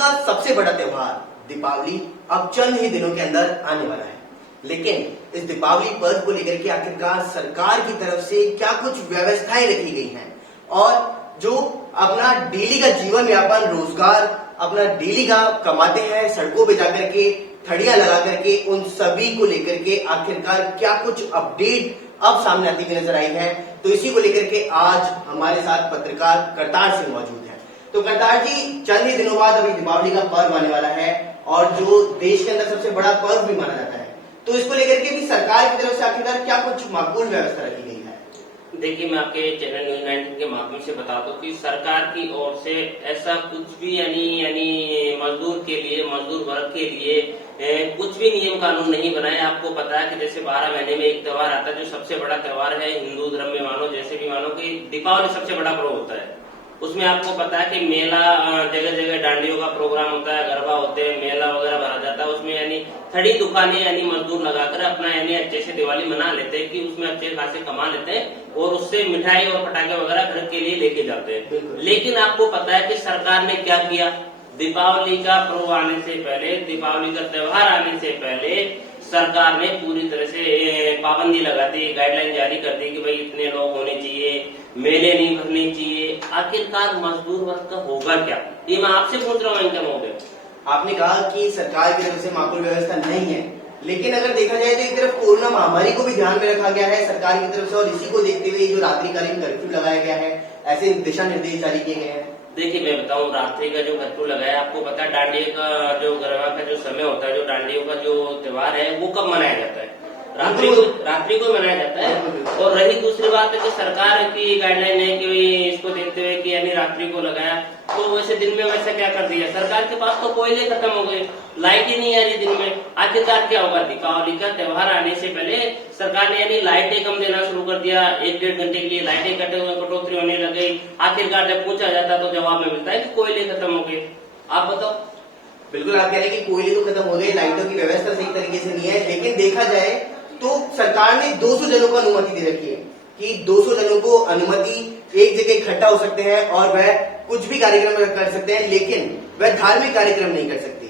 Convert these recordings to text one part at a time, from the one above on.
का सबसे बड़ा त्योहार दीपावली अब चंद ही दिनों के अंदर आने वाला है। लेकिन इस दीपावली पर्व को लेकर के आखिरकार सरकार की तरफ से क्या कुछ व्यवस्थाएं रखी गई हैं और जो अपना डेली का जीवन यापन रोजगार अपना डेली का कमाते हैं सड़कों पे जाकर के थड़ियां लगा करके उन सभी को लेकर के आखिरकार क्या कुछ अपडेट अब सामने आती हुई नजर आई है। तो इसी को लेकर के आज हमारे साथ पत्रकार करतार सिंह मौजूद है। तो करतार जी, चंद ही दिनों बाद अभी दीपावली का पर्व आने वाला है और जो देश के अंदर सबसे बड़ा पर्व भी माना जाता है, तो इसको लेकर के भी सरकार की तरफ से आखिरकार क्या कुछ माकूल व्यवस्था रखी गई है? देखिए, मैं आपके चैनल न्यूज 19 के माध्यम से बता दूं कि सरकार की ओर से ऐसा कुछ भी यानी मजदूर के लिए, मजदूर वर्ग के लिए कुछ भी नियम कानून नहीं बनाए। आपको पता है कि जैसे 12 महीने में एक त्योहार आता है जो सबसे बड़ा त्योहार है हिंदू धर्म में, मानो जैसे भी मानो कि दीपावली सबसे बड़ा पर्व होता है। उसमें आपको पता है कि मेला, जगह जगह डांडियों का प्रोग्राम होता है, गरबा होते हैं, मेला वगैरह भरा जाता है। उसमें यानी खड़ी दुकानें यानी मजदूर लगाकर अपना यानी अच्छे से दिवाली मना लेते हैं कि उसमें अच्छे खासे कमा लेते हैं और उससे मिठाई और पटाखे वगैरह घर के लिए लेके जाते हैं। लेकिन आपको पता है कि सरकार ने क्या किया, दीपावली का पर्व आने से पहले, दीपावली का त्योहार आने से पहले सरकार ने पूरी तरह से पाबंदी लगा दी, गाइडलाइन जारी कर दी कि भाई इतने लोग होने चाहिए, मेले नहीं भरने चाहिए। आखिरकार मजदूर वर्ग का होगा क्या, ये मैं आपसे पूछ रहा हूँ इनका महोदय। आपने कहा कि सरकार की तरफ से माकूल व्यवस्था नहीं है, लेकिन अगर देखा जाए तो एक तरफ कोरोना महामारी को भी ध्यान में रखा गया है सरकार की तरफ से और इसी को देखते हुए जो रात्रिकालीन कर्फ्यू लगाया गया है, ऐसे दिशा निर्देश जारी किए गए हैं। देखिए, मैं बताऊं, रात्रि का जो कर्फ्यू लगाया, आपको पता है डांडिया का जो गरबा का जो समय होता है, जो डांडियों का जो त्योहार है वो कब मनाया जाता है? रात्रि को मनाया जाता है। और रही दूसरी बात है कि सरकार की गाइडलाइन है कि इसको देखते हुए कि यानी रात्रि को लगाया, तो वैसे दिन में वैसे क्या कर दिया सरकार के पास, तो कोयले खत्म हो गए, लाइट ही नहीं आ रही दिन में। आखिरकार क्या होगा, दीपावली का त्योहार आने से पहले सरकार ने यानी लाइटें कम देना शुरू कर दिया, 1-1.5 घंटे के लिए लाइटें कटौती होने लग गई। आखिरकार जब पूछा जाता तो जवाब में मिलता है कि कोयले खत्म हो गए। आप बताओ। बिल्कुल, आप कह रहे हैं कि कोयले तो खत्म हो गए, लाइटों की व्यवस्था सही तरीके से नहीं है, लेकिन देखा जाए तो सरकार ने 200 जनों को अनुमति दे रखी है कि 200 जनों को अनुमति एक जगह इकट्ठा हो सकते हैं और वह कुछ भी कार्यक्रम कर सकते हैं, लेकिन वह धार्मिक कार्यक्रम नहीं कर सकते।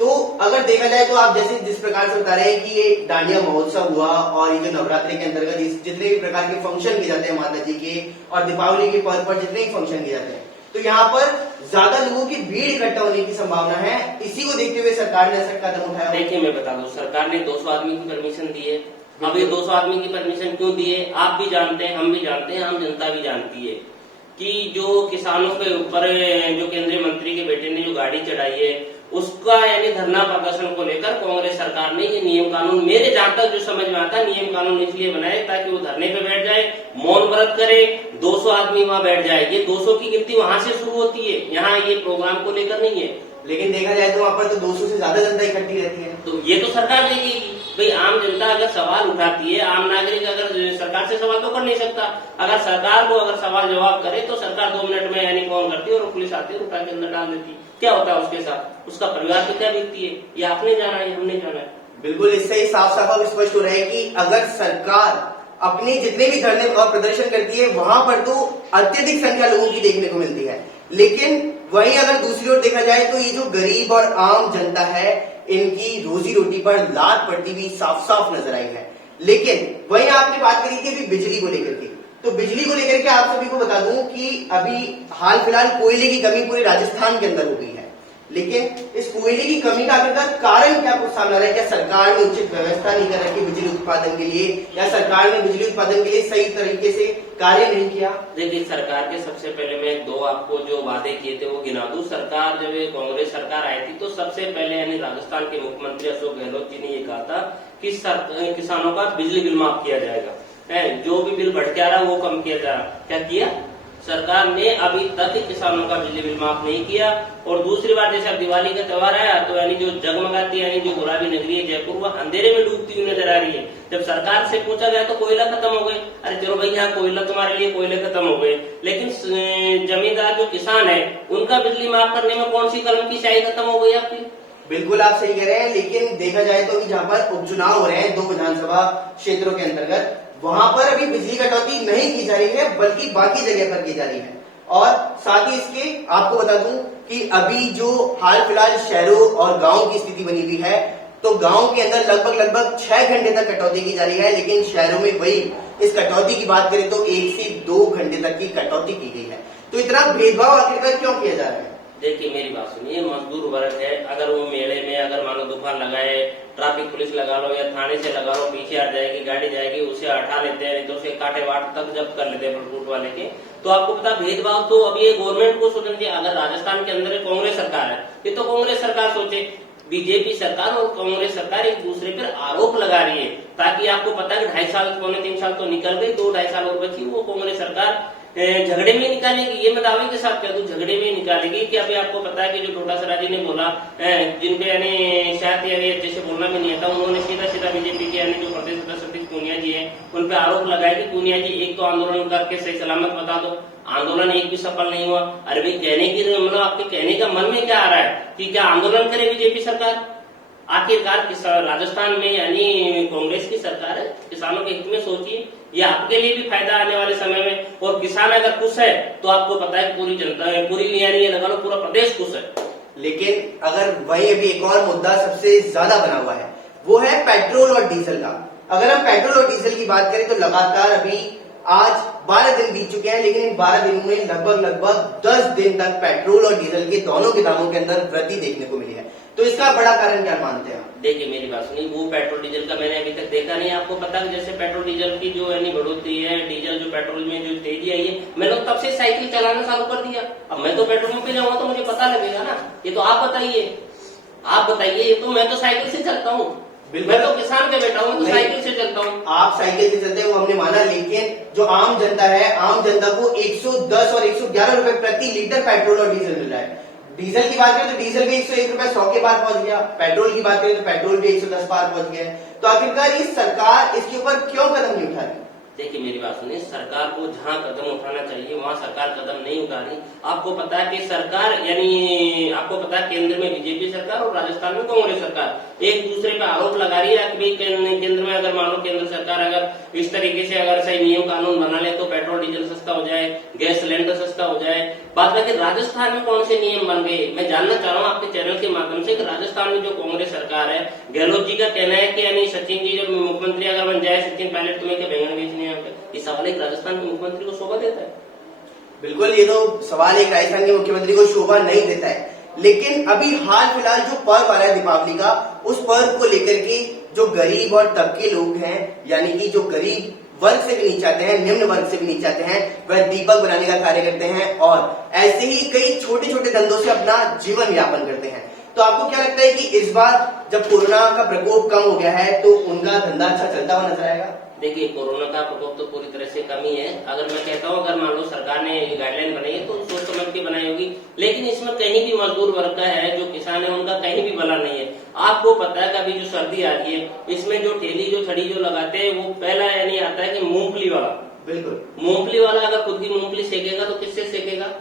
तो अगर देखा जाए तो आप जैसे जिस प्रकार से बता रहे हैं कि ये डांडिया महोत्सव हुआ और ये जो नवरात्रि के अंतर्गत जितने भी प्रकार के फंक्शन किए जाते हैं माता जी के और दीपावली के पर्व पर जितने भी फंक्शन किए जाते हैं, तो यहाँ पर ज्यादा लोगों की भीड़ इकट्ठा होने की संभावना है। इसी को देखते हुए सरकार ने ऐसा कदम उठाया। देखिए, मैं बता दूं, सरकार ने 200 आदमी की परमिशन दी है। अब ये 200 आदमी की परमिशन क्यों दी है, आप भी जानते हैं, हम भी जानते हैं, आम जनता भी जानती है कि जो किसानों के ऊपर जो केंद्रीय मंत्री के बेटे ने जो गाड़ी चढ़ाई है, उसका यानी धरना प्रदर्शन को लेकर कांग्रेस सरकार ने ये नियम कानून, मेरे जहां तक जो समझ में आता है, नियम कानून इसलिए बनाए ताकि वो धरने पे बैठ जाए, मौन व्रत करे, 200 आदमी वहां बैठ जाए। ये 200 की गिनती वहां से शुरू होती है, यहाँ ये प्रोग्राम को लेकर नहीं है। लेकिन देखा जाए तो वहां पर तो 200 से ज्यादा जनता इकट्ठी रहती है। तो ये तो सरकार देखेगी भाई, आम जनता अगर सवाल उठाती है, आम नागरिक अगर सरकार से सवाल तो कर नहीं सकता। अगर सरकार को अगर सवाल जवाब करे तो सरकार 2 मिनट में यानी फोन करती है और पुलिस आती है, उठा के अंदर डाल देती है। क्या होता है उसके साथ, उसका परिवार की क्या बीतती है, ये आपने जाना है, हमने जाना है। बिल्कुल, इससे ही साफ साफ स्पष्ट हो रहा है कि अगर सरकार अपने जितने भी धरने और प्रदर्शन करती है वहां पर तो अत्यधिक संख्या लोगों की देखने को मिलती है, लेकिन वहीं अगर दूसरी ओर देखा जाए तो ये जो गरीब और आम जनता है इनकी रोजी रोटी पर लात पड़ती हुई साफ साफ नजर आई है। लेकिन वहीं आपने बात करी थी अभी बिजली को लेकर के, तो बिजली को लेकर के आप सभी को बता दूं कि अभी हाल फिलहाल कोयले की कमी पूरे राजस्थान के अंदर हो गई है, लेकिन इस कोयले की कमी का आखिरकार कारण क्या कुछ सामने आ रहा है? क्या सरकार ने उचित व्यवस्था नहीं कर रखी बिजली उत्पादन के लिए, या सरकार ने बिजली उत्पादन के लिए सही तरीके से कार्य नहीं किया? देखिए, सरकार के सबसे पहले मैं 2 आपको जो वादे किए थे वो गिना दूं। सरकार जब कांग्रेस सरकार आई थी तो सबसे पहले यानी राजस्थान के मुख्यमंत्री अशोक गहलोत जी ने ये कहा था कि किसानों का बिजली बिल माफ किया जाएगा, जो भी बिल बढ़ के आ रहा है वो कम किया जा रहा। क्या किया सरकार ने? अभी तक किसानों का बिजली बिल माफ नहीं किया। और दूसरी बात, जैसे अब दिवाली का त्योहार आया तो यानी जो जगमगाती यानी जो गुलाबी नगरी है जयपुर, वो अंधेरे में डूबती हुई नजर आ रही है। जब सरकार से पूछा गया तो कोयला खत्म हो गए। अरे चलो भाई, यहाँ कोयला तुम्हारे लिए कोयले खत्म हो गए, लेकिन जमींदार जो किसान है उनका बिजली माफ करने में कौन सी कलम की स्याही खत्म हो गई आपकी? बिल्कुल आप सही कह रहे हैं, लेकिन देखा जाए तो जहाँ पर उपचुनाव हो रहे हैं 2 विधानसभा क्षेत्रों के अंतर्गत, वहां पर अभी बिजली कटौती नहीं की जा रही है, बल्कि बाकी जगह पर की जा रही है। और साथ ही इसके आपको बता दूं कि अभी जो हाल फिलहाल शहरों और गांव की स्थिति बनी हुई है, तो गांव के अंदर लगभग 6 घंटे तक कटौती की जा रही है, लेकिन शहरों में वही इस कटौती की बात करें तो 1 से 2 घंटे तक की कटौती की गई है। तो इतना भेदभाव आखिरकार क्यों किया जा रहा है? देखिए मेरी बात सुनिए, मजदूर वर्ग है, अगर वो मेले में अगर मान लो दुकान लगाए, ट्रैफिक पुलिस लगा लो या थाने से लगा लो, पीछे हट जाएगी, गाड़ी जाएगी, उसे हटा लेते हैं, तो उसे कांटे वाट तक जब्त कर लेते हैं फ्रूट वाले के। तो आपको पता भेदभाव तो अब ये गवर्नमेंट को सोचना चाहिए। अगर राजस्थान के अंदर कांग्रेस सरकार है, ये तो कांग्रेस सरकार सोचे। बीजेपी सरकार और कांग्रेस सरकार एक दूसरे पर आरोप लगा रही है, ताकि आपको पता है कि 2.5 साल, 3 साल तो निकल गए, 2-2.5 साल और बची, वो कांग्रेस सरकार झगड़े में निकालेगी। ये मैं दावे के साथ कह दूं, झगड़े में निकालेगी कि अभी आपको पता है कि जो डोटासरा जी ने बोला, जिनके यानी शायद यानी अच्छे से बोलना भी नहीं आता, उन्होंने सीधा बीजेपी के यानी जो प्रदेश अध्यक्ष सतीश पूनिया जी है, उन पर आरोप लगाया कि पूनिया जी एक तो आंदोलन करके सही सलामत बता दो, आंदोलन एक भी सफल नहीं हुआ। अरे भाई कहने की मतलब आपके कहने का मन में क्या आ रहा है कि क्या आंदोलन करे बीजेपी सरकार? आखिरकार राजस्थान में यानी कांग्रेस की सरकार है, किसानों के हित में सोचिए, ये आपके लिए भी फायदा आने वाले समय में। और किसान अगर खुश है तो आपको पता है पूरी जनता पूरी यानी ये लगा लो पूरा प्रदेश खुश है। लेकिन अगर वही अभी एक और मुद्दा सबसे ज्यादा बना हुआ है, वो है पेट्रोल और डीजल का। अगर हम पेट्रोल और डीजल की बात करें तो लगातार अभी आज 12 दिन बीत चुके हैं, लेकिन इन 12 दिनों में लगभग 10 दिन तक पेट्रोल और डीजल के दोनों के दामों के अंदर वृद्धि देखने को मिली है। तो इसका बड़ा कारण क्या मानते हैं? देखिए मेरी बात सुनिए, वो पेट्रोल डीजल का मैंने अभी तक देखा नहीं। आपको पता है जैसे पेट्रोल डीजल की जो यानी बढ़ोतरी है, डीजल जो पेट्रोल में जो तेजी आई है, मैंने तब से साइकिल चलाना चालू कर दिया। अब मैं तो पेट्रोल पंप पे जाऊंगा तो मुझे पता लगेगा ना। ये तो आप बताइए, ये तो मैं तो साइकिल से चलता हूँ, मैं तो किसान का बेटा हूँ, तो साइकिल से चलता हूँ। आप साइकिल से चलते हैं वो हमने माना, लेकिन जो आम जनता है, आम जनता को 110 और 111 रुपए प्रति लीटर पेट्रोल और डीजल मिल रहा है। डीजल की बात करें तो डीजल भी 101 रुपए 100 के पार पहुंच गया, पेट्रोल की बात करें तो पेट्रोल भी 110 पार पहुंच गया। तो आखिरकार ये सरकार इसके ऊपर क्यों कदम नहीं उठा रही? देखिए मेरी बात सुनिए, सरकार को जहां कदम उठाना चाहिए वहां सरकार कदम नहीं उठा रही। आपको पता है कि सरकार यानी आपको पता है केंद्र में बीजेपी सरकार और राजस्थान में कांग्रेस सरकार एक दूसरे पे आरोप लगा रही है कि केंद्र में अगर मान लो केंद्र सरकार अगर इस तरीके से अगर सही नियम कानून बना ले तो पेट्रोल डीजल सस्ता हो जाए, गैस सिलेंडर सस्ता हो जाए। बात है कि राजस्थान में कौन से नियम बन गए, मैं जानना चाह रहा हूँ आपके चैनल के माध्यम से कि राजस्थान में जो कांग्रेस सरकार है, गहलोत जी का कहना है कि यानी सचिन जी जब मुख्यमंत्री अगर बन जाए, सचिन पायलट तुम्हें क्या बैंगन बेचने इस सवाल एक राजस्थान के मुख्यमंत्री को शोभा देता है? बिल्कुल, ये तो सवाल एक राजस्थान के मुख्यमंत्री को शोभा नहीं देता है। लेकिन अभी हाल फिलहाल जो पर्व आ रहा है दीपावली का, उस पर्व को लेकर के जो गरीब और तबके लोग हैं, यानी कि जो गरीब वर्ग से भी नीचे आते हैं, निम्न वर्ग से भी नीचे आते हैं, वह दीपक बनाने का कार्य करते हैं और ऐसे ही कई छोटे छोटे धंधों से अपना जीवन यापन करते हैं। तो आपको क्या लगता है कि इस बार जब कोरोना का प्रकोप कम हो गया है तो उनका धंधा अच्छा चलता हुआ नजर आएगा? देखिए कोरोना का प्रकोप तो पूरी तरह से कम ही है। अगर मैं कहता हूँ अगर मान लो सरकार ने गाइडलाइन बनाई है तो सोच समझ के बनाई होगी, लेकिन इसमें कहीं भी मजदूर वर्ग का है, जो किसान है, उनका कहीं भी भला नहीं है। आपको पता है कि अभी जो सर्दी आ रही है, इसमें जो ठेली जो छड़ी जो लगाते हैं वो पहला यानी आता है कि मूंगफली वाला। बिल्कुल, मूंगफली वाला अगर खुद की मूंगफली सेकेगा तो किससे सेकेगा?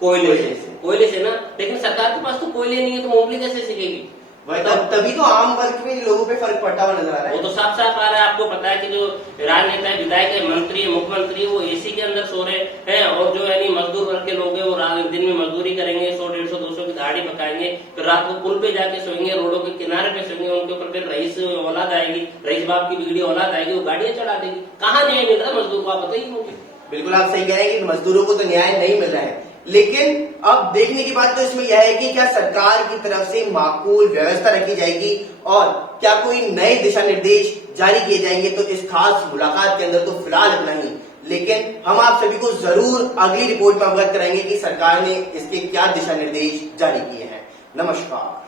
कोयले से ना। लेकिन सरकार के पास तो कोयले नहीं है तो मूंगफली कैसे सेकेगी? तभी तो आम वर्ग में लोगों पे फर्क पड़ता हुआ नजर आ रहा है। वो तो साफ साफ आ रहा है। आपको पता है कि जो राजनेता है, विधायक है, मंत्री है, मुख्यमंत्री है, वो एसी के अंदर सो रहे हैं और जो यानी मजदूर वर्ग के लोग हैं वो दिन में मजदूरी करेंगे, 100, 150, 200 की दाढ़ी पकाएंगे, फिर रात को पुल पे जाके सोएंगे, रोडों के किनारे पे सोएंगे, उनके ऊपर फिर रईस औलाद आएगी, रईस बाप की बिगड़ी औलाद आएगी, वो गाड़ियां चढ़ा देगी। कहाँ न्याय मिल रहा है मजदूर को, आप बताइए मुझे। बिल्कुल आप सही कह रहे हैं कि मजदूरों को तो न्याय नहीं मिल रहा है, लेकिन अब देखने की बात तो इसमें यह है कि क्या सरकार की तरफ से माकूल व्यवस्था रखी जाएगी और क्या कोई नए दिशा निर्देश जारी किए जाएंगे। तो इस खास मुलाकात के अंदर तो फिलहाल इतना ही, लेकिन हम आप सभी को जरूर अगली रिपोर्ट में अवगत कराएंगे कि सरकार ने इसके क्या दिशा निर्देश जारी किए हैं। नमस्कार।